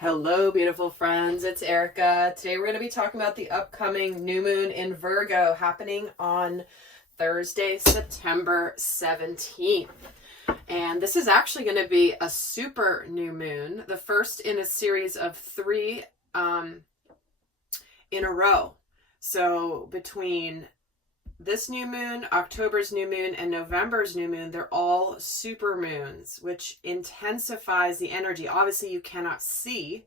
Hello, beautiful friends. It's Erika. Today we're going to be talking about the upcoming new moon in Virgo happening on Thursday, September 17th. And this is actually going to be a super new moon, the first in a series of three in a row. So between this new moon, October's new moon, and November's new moon, they're all super moons, which intensifies the energy. Obviously, you cannot see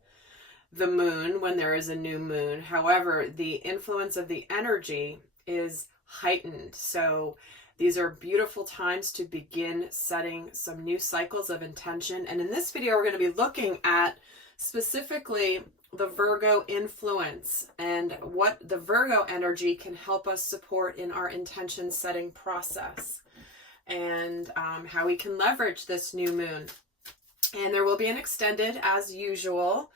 the moon when there is a new moon. However, the influence of the energy is heightened. So these are beautiful times to begin setting some new cycles of intention. And in this video, we're going to be looking at specifically the Virgo influence and what the Virgo energy can help us support in our intention setting process, and how we can leverage this new moon. And there will be an extended as usual,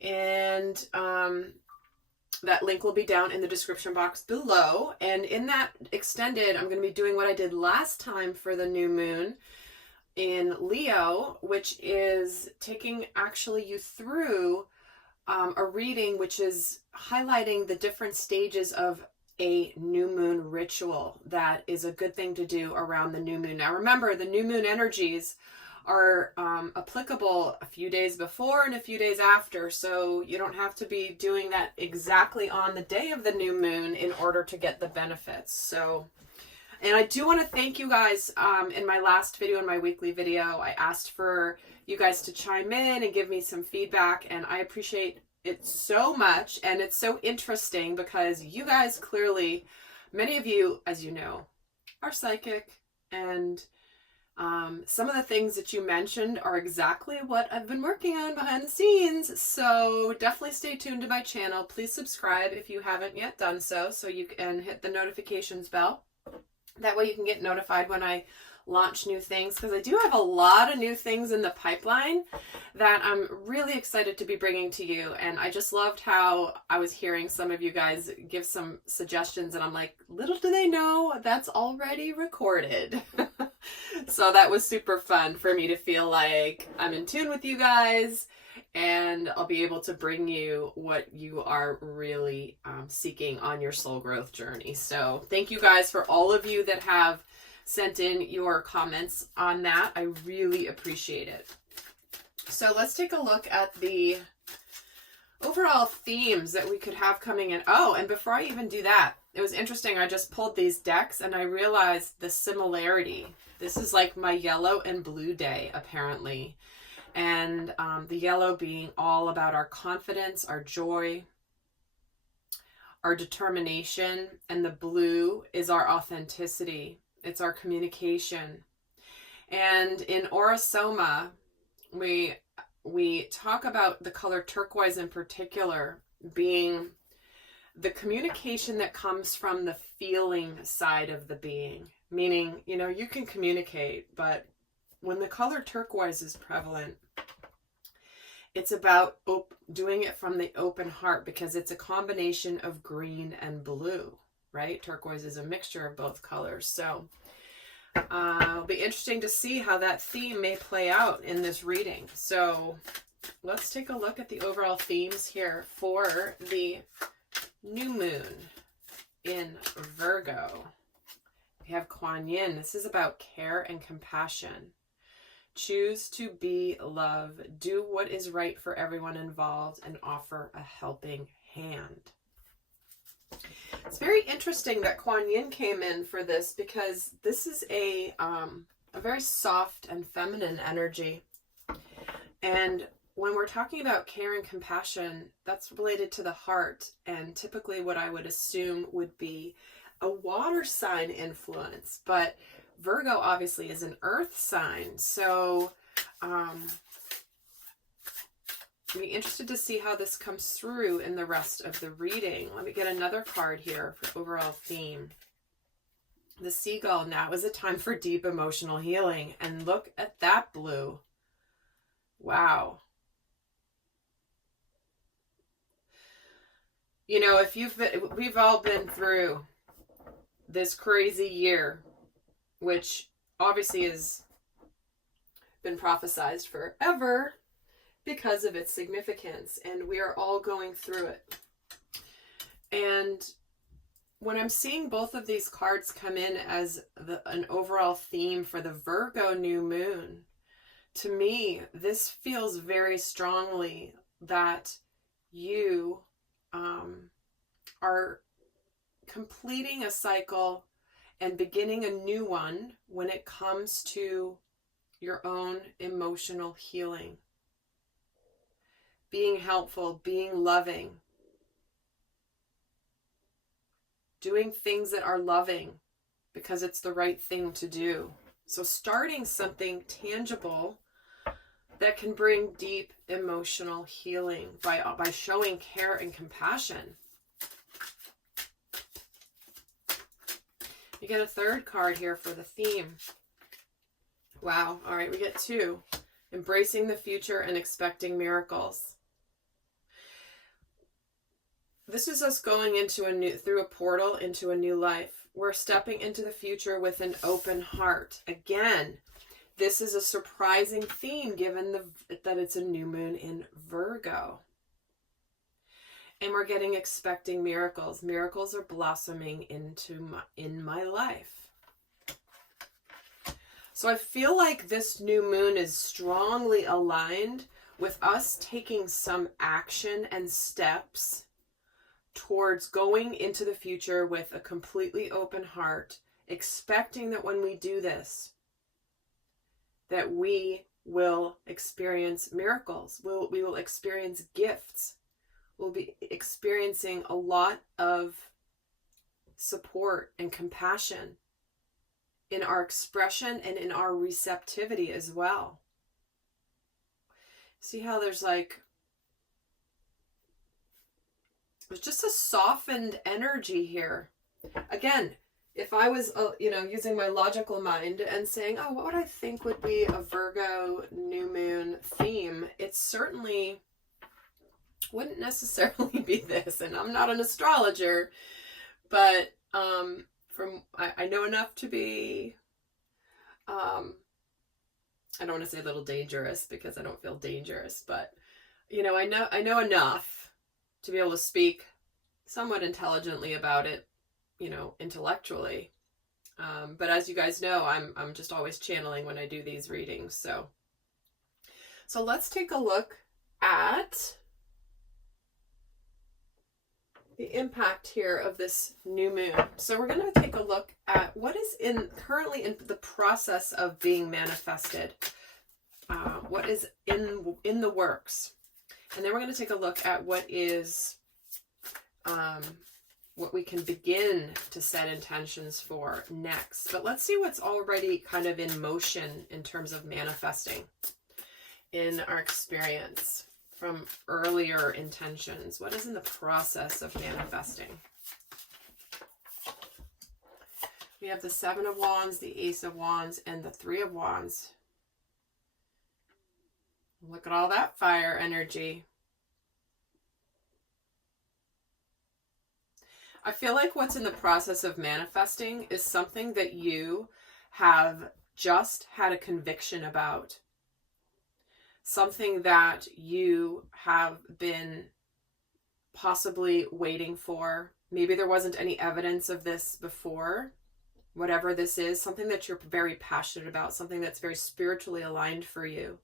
and that link will be down in the description box below. And in that extended, I'm going to be doing what I did last time for the new moon in Leo, which is taking actually you through a reading which is highlighting the different stages of a new moon ritual that is a good thing to do around the new moon. Now remember, the new moon energies are applicable a few days before and a few days after, so you don't have to be doing that exactly on the day of the new moon in order to get the benefits. So, and I do want to thank you guys. In my last video, in my weekly video, I asked for you guys to chime in and give me some feedback, and I appreciate it so much. And it's so interesting because you guys clearly, many of you, as you know, are psychic, and some of the things that you mentioned are exactly what I've been working on behind the scenes. So definitely stay tuned to my channel. Please subscribe if you haven't yet done so you can hit the notifications bell. That way you can get notified when I launch new things, because I do have a lot of new things in the pipeline that I'm really excited to be bringing to you. And I just loved how I was hearing some of you guys give some suggestions, and I'm like, little do they know that's already recorded. So that was super fun for me to feel like I'm in tune with you guys, and I'll be able to bring you what you are really seeking on your soul growth journey. So thank you guys for all of you that have sent in your comments on that. I really appreciate it. So let's take a look at the overall themes that we could have coming in. Oh, and before I even do that, it was interesting. I just pulled these decks and I realized the similarity. This is like my yellow and blue day, apparently. And the yellow being all about our confidence, our joy, our determination, and the blue is our authenticity. It's our communication. And in Aura Soma, we talk about the color turquoise in particular being the communication that comes from the feeling side of the being. Meaning, you know, you can communicate, but when the color turquoise is prevalent, it's about doing it from the open heart, because it's a combination of green and blue, right? Turquoise is a mixture of both colors. So it'll be interesting to see how that theme may play out in this reading. So let's take a look at the overall themes here for the new moon in Virgo. We have Kuan Yin. This is about care and compassion. Choose to be love. Do what is right for everyone involved and offer a helping hand. It's very interesting that Kuan Yin came in for this, because this is a very soft and feminine energy. And when we're talking about care and compassion, that's related to the heart, and typically what I would assume would be a water sign influence. But Virgo obviously is an earth sign, so be interested to see how this comes through in the rest of the reading. Let me get another card here for overall theme. The Seagull. Now is a time for deep emotional healing. And look at that blue. Wow. You know, we've all been through this crazy year, which obviously has been prophesized forever. because of its significance, and we are all going through it. And when I'm seeing both of these cards come in as an overall theme for the Virgo new moon, to me, this feels very strongly that you are completing a cycle and beginning a new one when it comes to your own emotional healing. Being helpful, being loving, doing things that are loving because it's the right thing to do. So starting something tangible that can bring deep emotional healing by showing care and compassion. You get a third card here for the theme. Wow. All right, we get two. Embracing the future and expecting miracles. This is us going into through a portal into a new life. We're stepping into the future with an open heart. Again, this is a surprising theme given that it's a new moon in Virgo. And we're getting expecting miracles. Miracles are blossoming in my life. So I feel like this new moon is strongly aligned with us taking some action and steps towards going into the future with a completely open heart, expecting that when we do this, that we will experience miracles. We will experience gifts. We'll be experiencing a lot of support and compassion in our expression and in our receptivity as well. See how there's just a softened energy here. Again, if I was, using my logical mind and saying, oh, what would I think would be a Virgo new moon theme? It certainly wouldn't necessarily be this. And I'm not an astrologer, but I know enough to be, I don't want to say a little dangerous because I don't feel dangerous, but, I know enough to be able to speak somewhat intelligently about it, intellectually. But as you guys know, I'm just always channeling when I do these readings. So let's take a look at the impact here of this new moon. So we're going to take a look at what is currently in the process of being manifested. What is in the works. And then we're going to take a look at what we can begin to set intentions for next. But let's see what's already kind of in motion in terms of manifesting in our experience from earlier intentions. What is in the process of manifesting? We have the Seven of Wands, the Ace of Wands, and the Three of Wands. Look at all that fire energy. I feel like what's in the process of manifesting is something that you have just had a conviction about. Something that you have been possibly waiting for. Maybe there wasn't any evidence of this before. Whatever this is, something that you're very passionate about, something that's very spiritually aligned for you.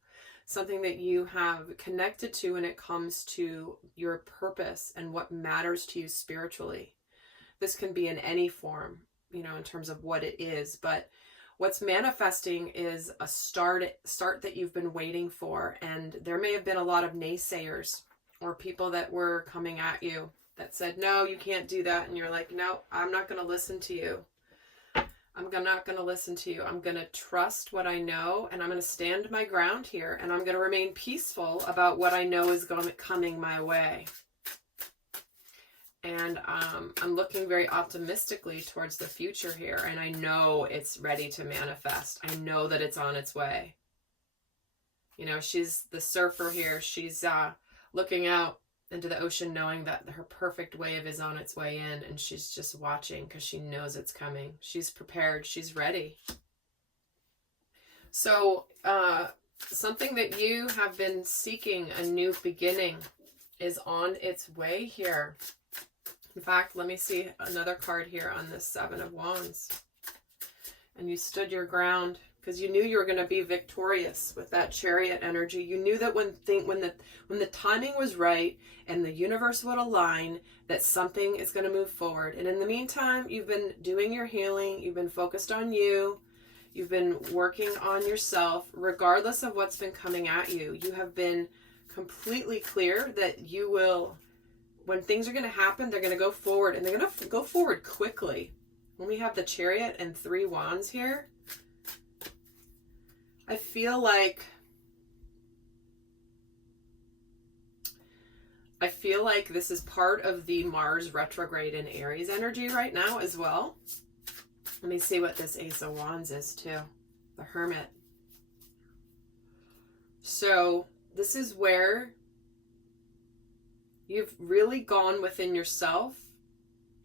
Something that you have connected to when it comes to your purpose and what matters to you spiritually. This can be in any form, in terms of what it is. But what's manifesting is a start that you've been waiting for. And there may have been a lot of naysayers or people that were coming at you that said, no, you can't do that. And you're like, no, I'm not going to listen to you. I'm not going to listen to you. I'm going to trust what I know, and I'm going to stand my ground here, and I'm going to remain peaceful about what I know is coming my way. And I'm looking very optimistically towards the future here, and I know it's ready to manifest. I know that it's on its way. She's the surfer here. She's looking out into the ocean knowing that her perfect wave is on its way in, and she's just watching because she knows it's coming. She's prepared. She's ready. So Something that you have been seeking, a new beginning, is on its way here. In fact, let me see another card here on this Seven of Wands. And you stood your ground because you knew you were going to be victorious with that Chariot energy. You knew that when the timing was right and the universe would align, that something is going to move forward. And in the meantime, you've been doing your healing. You've been focused on you. You've been working on yourself, regardless of what's been coming at you. You have been completely clear that you will, when things are going to happen, they're going to go forward, and they're going to go forward quickly. When we have the Chariot and 3 Wands here, I feel like this is part of the Mars retrograde in Aries energy right now as well. Let me see what this Ace of Wands is too. The Hermit. So this is where you've really gone within yourself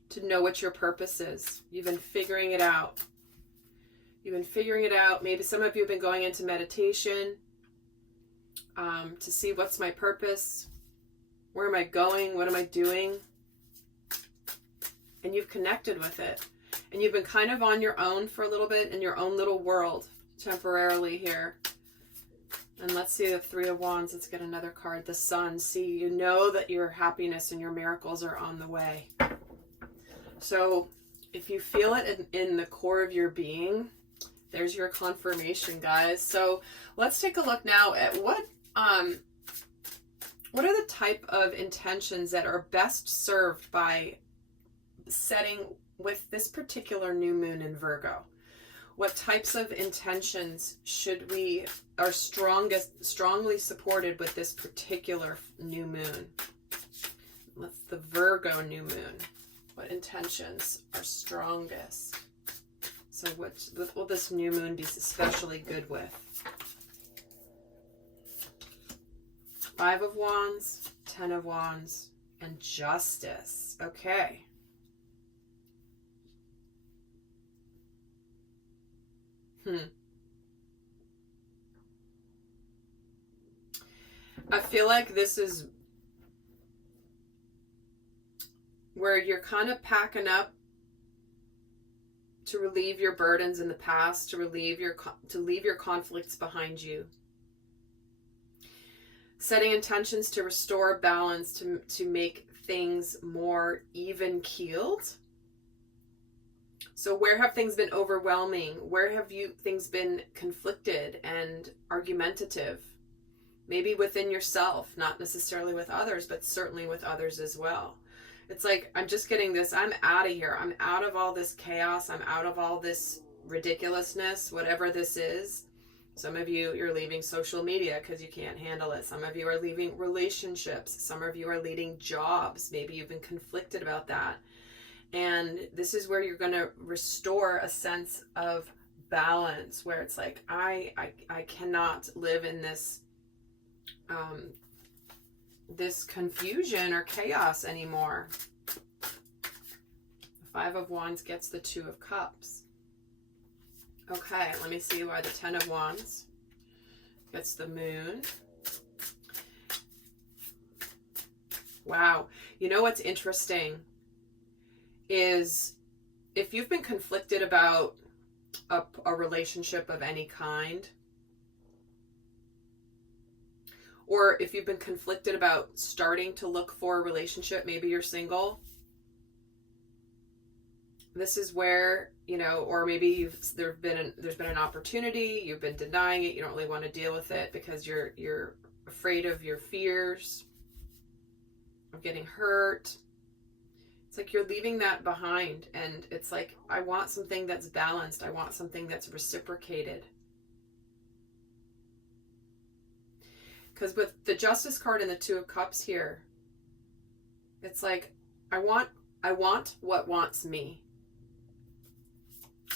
to know what your purpose is. You've been figuring it out. You've been figuring it out. Maybe some of you have been going into meditation to see what's my purpose. Where am I going? What am I doing? And you've connected with it. And you've been kind of on your own for a little bit in your own little world temporarily here. And let's see the 3 of Wands. Let's get another card. The Sun. See, you know that your happiness and your miracles are on the way. So if you feel it in the core of your being, there's your confirmation, guys. So let's take a look now at what are the type of intentions that are best served by setting with this particular new moon in Virgo. What types of intentions are strongly supported with this particular new moon? Let's the Virgo new moon. What intentions are strongest? So what will this new moon be especially good with? 5 of Wands, 10 of Wands, and Justice. Okay. I feel like this is where you're kind of packing up to relieve your burdens in the past, to leave your conflicts behind you. Setting intentions to restore balance, to make things more even-keeled. So where have things been overwhelming? Where have things been conflicted and argumentative? Maybe within yourself, not necessarily with others, but certainly with others as well. It's like, I'm just getting this, I'm out of here. I'm out of all this chaos. I'm out of all this ridiculousness, whatever this is. Some of you, you're leaving social media because you can't handle it. Some of you are leaving relationships. Some of you are leaving jobs. Maybe you've been conflicted about that. And this is where you're going to restore a sense of balance, where it's like, I cannot live in this this confusion or chaos anymore. The 5 of Wands gets the 2 of Cups. Okay, let me see why the 10 of Wands gets the Moon. Wow. You know what's interesting is if you've been conflicted about a relationship of any kind, or if you've been conflicted about starting to look for a relationship, maybe you're single, this is where, you know, or maybe there's been an opportunity, you've been denying it, you don't really want to deal with it because you're afraid of your fears of getting hurt. It's like you're leaving that behind, and it's like, I want something that's balanced. I want something that's reciprocated. Because with the Justice card and the 2 of Cups here, it's like, I want what wants me.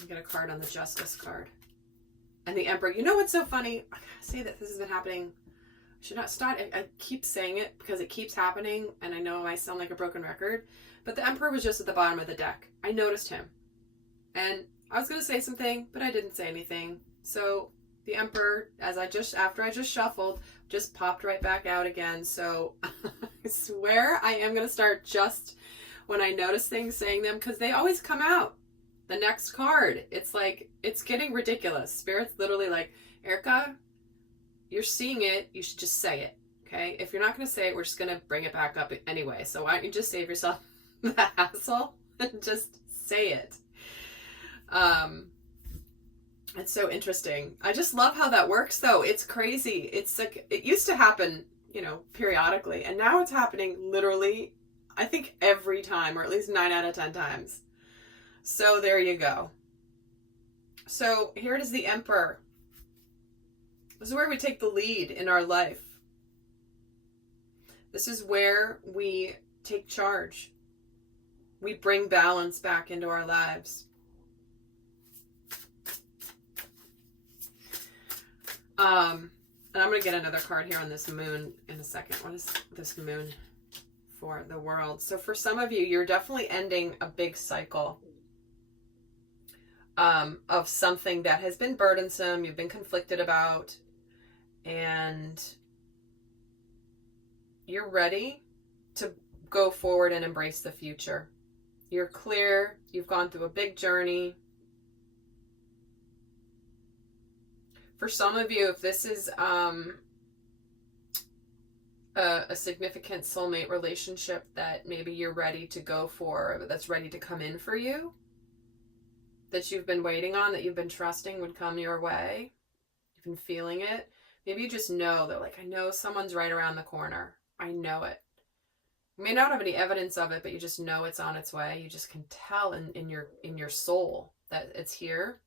I get a card on the Justice card. And the Emperor. You know what's so funny? I gotta say that this has been happening. I should not start. I keep saying it because it keeps happening, and I know I sound like a broken record. But the Emperor was just at the bottom of the deck. I noticed him. And I was going to say something, but I didn't say anything. So the Emperor, after I just shuffled, just popped right back out again. So I swear I am going to start just when I notice things saying them, because they always come out. The next card, it's like, it's getting ridiculous. Spirit's literally like, Erika, you're seeing it, you should just say it. Okay? If you're not going to say it, we're just going to bring it back up anyway. So why don't you just save yourself the hassle and just say it. It's so interesting. I just love how that works though. It's crazy. It's like, it used to happen, you know, periodically, and now it's happening literally, I think every time, or at least 9 out of 10 times. So there you go. So here it is, the Emperor. This is where we take the lead in our life. This is where we take charge. We bring balance back into our lives. And I'm going to get another card here on this moon in a second. What is this moon for the world? So for some of you, you're definitely ending a big cycle of something that has been burdensome, you've been conflicted about, and you're ready to go forward and embrace the future. You're clear. You've gone through a big journey. For some of you, if this is a significant soulmate relationship that maybe you're ready to go for, that's ready to come in for you, that you've been waiting on, that you've been trusting would come your way, you've been feeling it, maybe you just know that, like, I know someone's right around the corner. I know it. You may not have any evidence of it, but you just know it's on its way. You just can tell in your soul that it's here.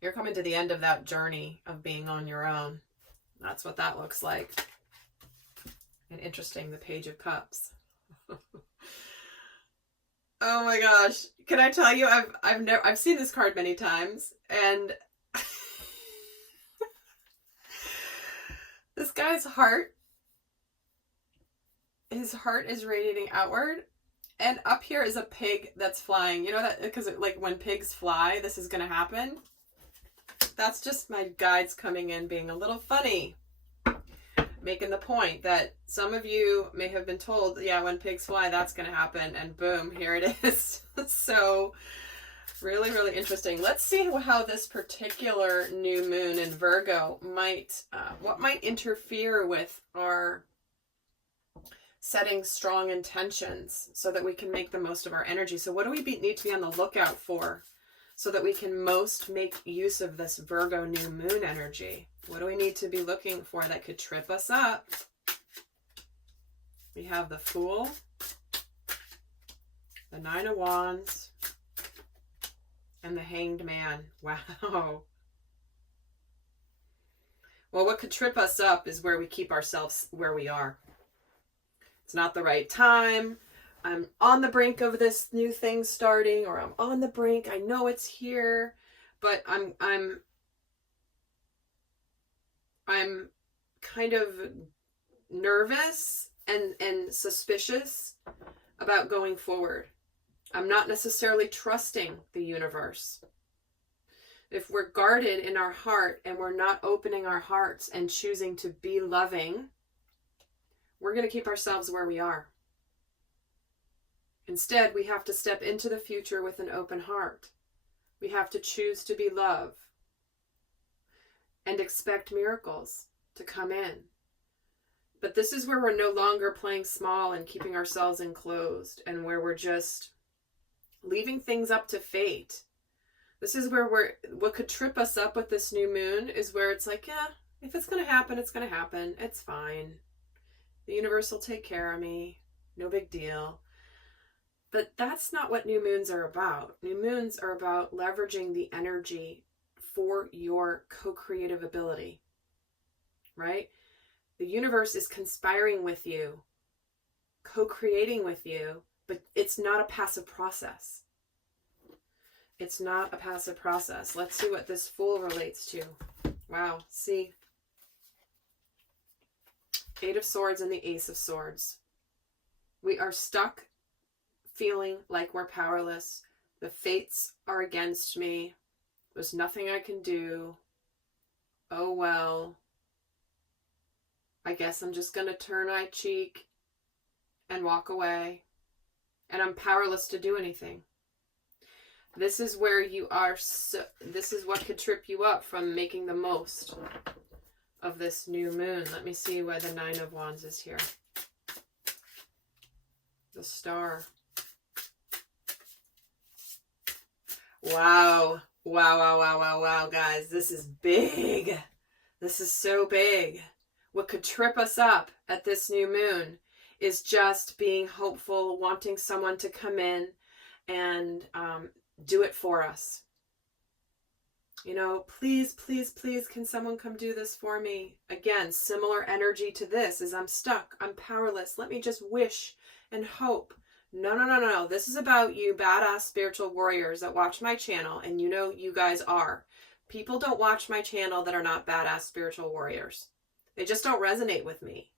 You're coming to the end of that journey of being on your own. That's what that looks like. And interesting, the Page of Cups. Oh my gosh. Can I tell you, I've seen this card many times, and this guy's heart, his heart is radiating outward, and up here is a pig that's flying. You know that, because like when pigs fly, this is going to happen. That's just my guides coming in being a little funny, making the point that some of you may have been told, yeah, when pigs fly, that's going to happen, and boom, here it is. So really, really interesting. Let's see how this particular new moon in Virgo might, what might interfere with our setting strong intentions so that we can make the most of our energy. So what do we need to be on the lookout for so that we can most make use of this Virgo new moon energy? What do we need to be looking for that could trip us up? We have the Fool, the Nine of Wands, and the Hanged Man. Wow. Well, what could trip us up is where we keep ourselves where we are. It's not the right time. I'm on the brink of this new thing starting, or I'm on the brink. I know it's here, but I'm kind of nervous and suspicious about going forward. I'm not necessarily trusting the universe. If we're guarded in our heart and we're not opening our hearts and choosing to be loving, we're going to keep ourselves where we are. Instead, we have to step into the future with an open heart. We have to choose to be love and expect miracles to come in. But this is where we're no longer playing small and keeping ourselves enclosed, and where we're just leaving things up to fate. This is where what could trip us up with this new moon is where it's like, yeah, if it's going to happen, it's going to happen. It's fine. The universe will take care of me. No big deal. But that's not what new moons are about. New moons are about leveraging the energy for your co-creative ability, right? The universe is conspiring with you, co-creating with you, but it's not a passive process. It's not a passive process. Let's see what this Fool relates to. Wow, see. Eight of Swords and the Ace of Swords. We are stuck feeling like we're powerless. The fates are against me. There's nothing I can do. oh well, I guess I'm just going to turn my cheek and walk away, and I'm powerless to do anything. This is where you are, this is what could trip you up from making the most of this new moon. Let me see why the Nine of Wands is here. The Star. Wow. Wow, wow, wow, wow, wow, guys. This is big. This is so big. What could trip us up at this new moon is just being hopeful, wanting someone to come in and do it for us. You know, please, please, please, can someone come do this for me? Again, similar energy to this is I'm stuck, I'm powerless. Let me just wish and hope. No, no, no, no, no. This is about you badass spiritual warriors that watch my channel, and you know you guys are. People don't watch my channel that are not badass spiritual warriors. They just don't resonate with me.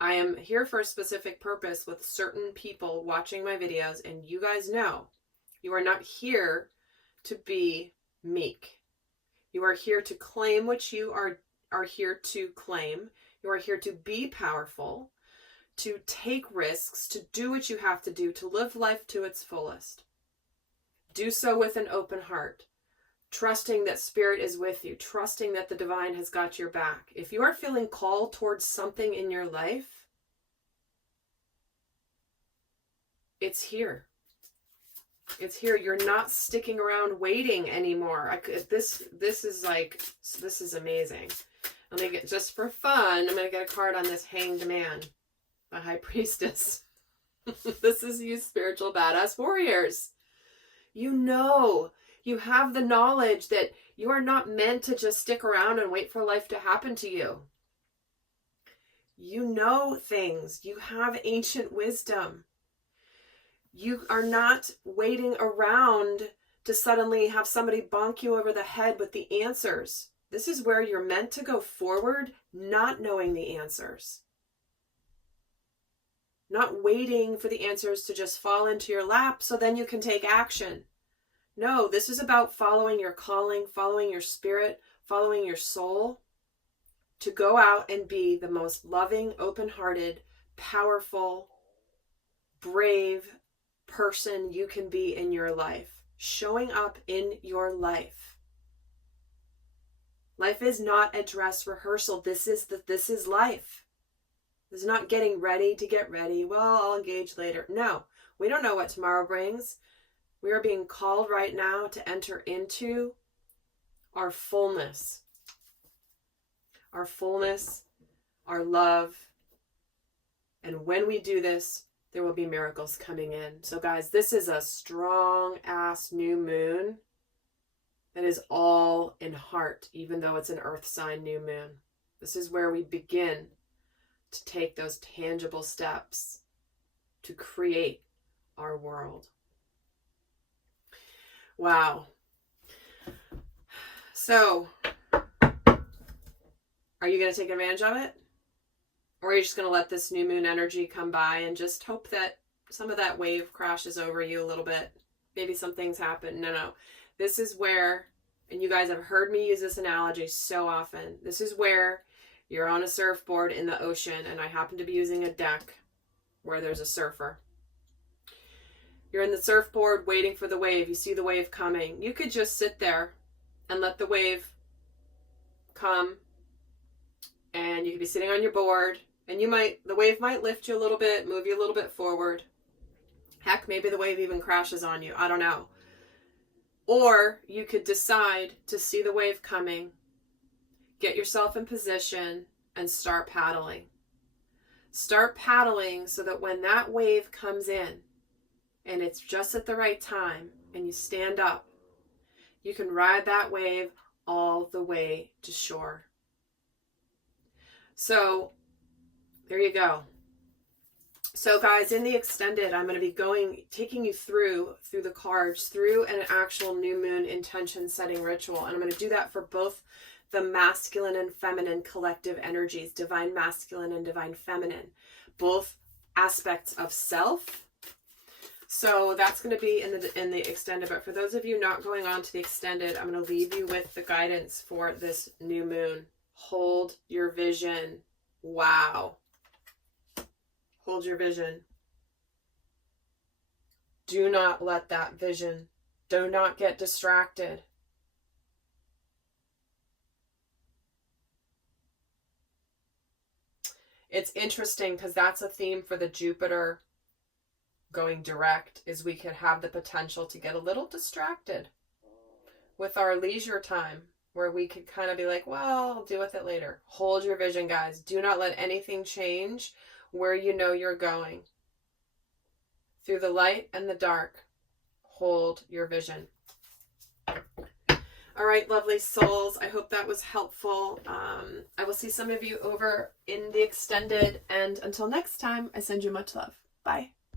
I am here for a specific purpose with certain people watching my videos, and you guys know you are not here to be meek. You are here to claim what you are here to claim. You are here to be powerful, to take risks, to do what you have to do, to live life to its fullest. Do so with an open heart, trusting that spirit is with you, trusting that the divine has got your back. If you are feeling called towards something in your life, it's here. It's here. You're not sticking around waiting anymore. This is amazing. Let me get, just for fun, I'm going to get a card on this Hanged Man, the High Priestess. This is you spiritual badass warriors. You know, you have the knowledge that you are not meant to just stick around and wait for life to happen to you. You know things. You have ancient wisdom. You are not waiting around to suddenly have somebody bonk you over the head with the answers. This is where you're meant to go forward, not knowing the answers. Not waiting for the answers to just fall into your lap so then you can take action. No, this is about following your calling, following your spirit, following your soul, to go out and be the most loving, open-hearted, powerful, brave person you can be in your life. Showing up in your life. Life is not a dress rehearsal. This is life. This is not getting ready to get ready. Well, I'll engage later. No, we don't know what tomorrow brings. We are being called right now to enter into our fullness. Our fullness, our love. And when we do this, there will be miracles coming in. So guys, this is a strong ass new moon that is all in heart, even though it's an earth sign new moon. This is where we begin to take those tangible steps to create our world. Wow. So, are you going to take advantage of it? Or are you just going to let this new moon energy come by and just hope that some of that wave crashes over you a little bit? Maybe some things happen. No. This is where, and you guys have heard me use this analogy so often, this is where you're on a surfboard in the ocean, and I happen to be using a deck where there's a surfer. You're in the surfboard waiting for the wave. You see the wave coming. You could just sit there and let the wave come, and you could be sitting on your board, and the wave might lift you a little bit, move you a little bit forward. Heck, maybe the wave even crashes on you. I don't know. Or you could decide to see the wave coming, get yourself in position, and start paddling. Start paddling so that when that wave comes in, and it's just at the right time, and you stand up, you can ride that wave all the way to shore. So, there you go. So guys, in the extended, I'm going to be taking you through the cards, through an actual new moon intention setting ritual. And I'm going to do that for both the masculine and feminine collective energies, divine masculine and divine feminine, both aspects of self. So that's going to be in the extended. But for those of you not going on to the extended, I'm going to leave you with the guidance for this new moon. Hold your vision. Wow. Hold your vision. Do not let that vision, do not get distracted. It's interesting because that's a theme for the Jupiter going direct, is we could have the potential to get a little distracted with our leisure time, where we could kind of be like, well, I'll deal with it later. Hold your vision, guys. Do not let anything change where you know you're going. Through the light and the dark, hold your vision. All right, lovely souls. I hope that was helpful. I will see some of you over in the extended. And until next time, I send you much love. Bye.